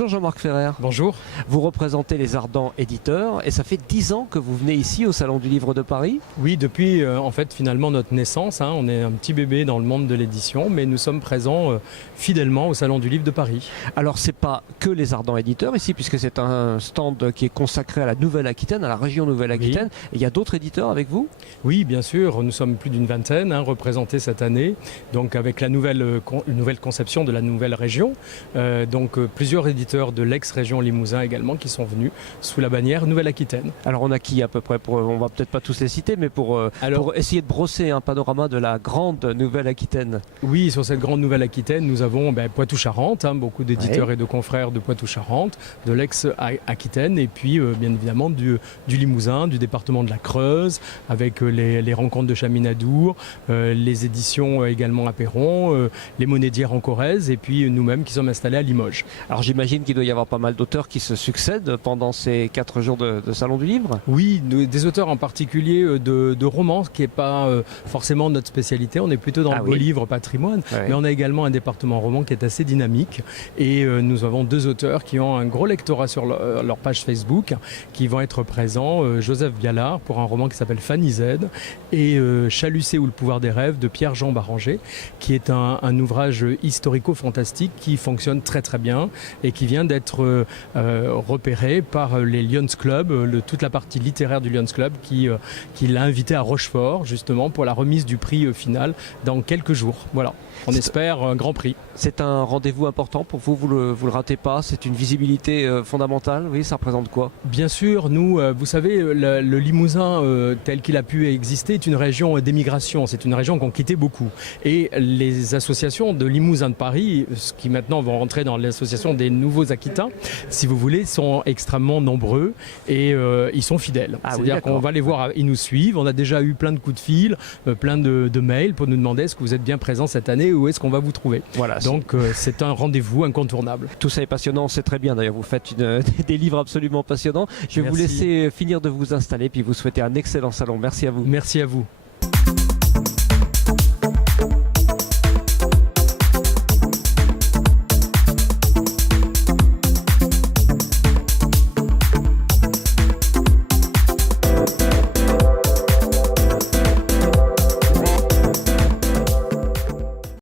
Bonjour Jean-Marc Ferrer. Bonjour. Vous représentez les Ardents éditeurs et ça fait 10 ans que vous venez ici au Salon du Livre de Paris. Oui, depuis en fait finalement notre naissance, on est un petit bébé dans le monde de l'édition, mais nous sommes présents fidèlement au Salon du Livre de Paris. Alors c'est pas que les Ardents éditeurs ici, puisque c'est un stand qui est consacré à la Nouvelle-Aquitaine, à la région Nouvelle-Aquitaine. Oui. Et il y a d'autres éditeurs avec vous? Oui, bien sûr, nous sommes plus d'une vingtaine représentés cette année, donc avec la nouvelle conception de la nouvelle région. Plusieurs éditeurs de l'ex-région Limousin également qui sont venus sous la bannière Nouvelle-Aquitaine. Alors on a qui à peu près on va peut-être pas tous les citer, mais pour essayer de brosser un panorama de la grande Nouvelle-Aquitaine. Oui, sur cette grande Nouvelle-Aquitaine, nous avons Poitou-Charentes, beaucoup d'éditeurs et de confrères de Poitou-Charentes, de l'ex-Aquitaine, et puis bien évidemment du Limousin, du département de la Creuse, avec les rencontres de Chaminadour, les éditions également à Perron, les Monédières en Corrèze, et puis nous-mêmes qui sommes installés à Limoges. Alors j'imagine qu'il doit y avoir pas mal d'auteurs qui se succèdent pendant ces 4 jours de Salon du Livre. Oui, des auteurs en particulier de romans, qui n'est pas forcément notre spécialité. On est plutôt dans le beau livre patrimoine, mais on a également un département roman qui est assez dynamique. Et nous avons 2 auteurs qui ont un gros lectorat sur leur page Facebook, qui vont être présents. Joseph Bialard pour un roman qui s'appelle Fanny Z, et Chalucé ou le pouvoir des rêves de Pierre-Jean Baranger, qui est un ouvrage historico-fantastique qui fonctionne très très bien et qui vient d'être repéré par les Lions Club, toute la partie littéraire du Lions Club qui l'a invité à Rochefort justement pour la remise du prix final dans quelques jours. Voilà, on espère un grand prix. C'est un rendez-vous important pour vous, vous le ratez pas, c'est une visibilité fondamentale, oui, ça représente quoi? Bien sûr, nous, vous savez, le Limousin tel qu'il a pu exister est une région d'émigration, c'est une région qu'on quittait beaucoup. Et les associations de Limousin de Paris, qui maintenant vont rentrer dans l'association des nouveaux Aquitains, si vous voulez, sont extrêmement nombreux et ils sont fidèles. C'est-à-dire qu'on va les voir, ils nous suivent, on a déjà eu plein de coups de fil, plein de mails pour nous demander est-ce que vous êtes bien présents cette année ou est-ce qu'on va vous trouver. Voilà. Donc c'est un rendez-vous incontournable. Tout ça est passionnant, c'est très bien d'ailleurs, vous faites des livres absolument passionnants. Je vais vous laisser finir de vous installer puis vous souhaiter un excellent salon. Merci à vous. Merci à vous.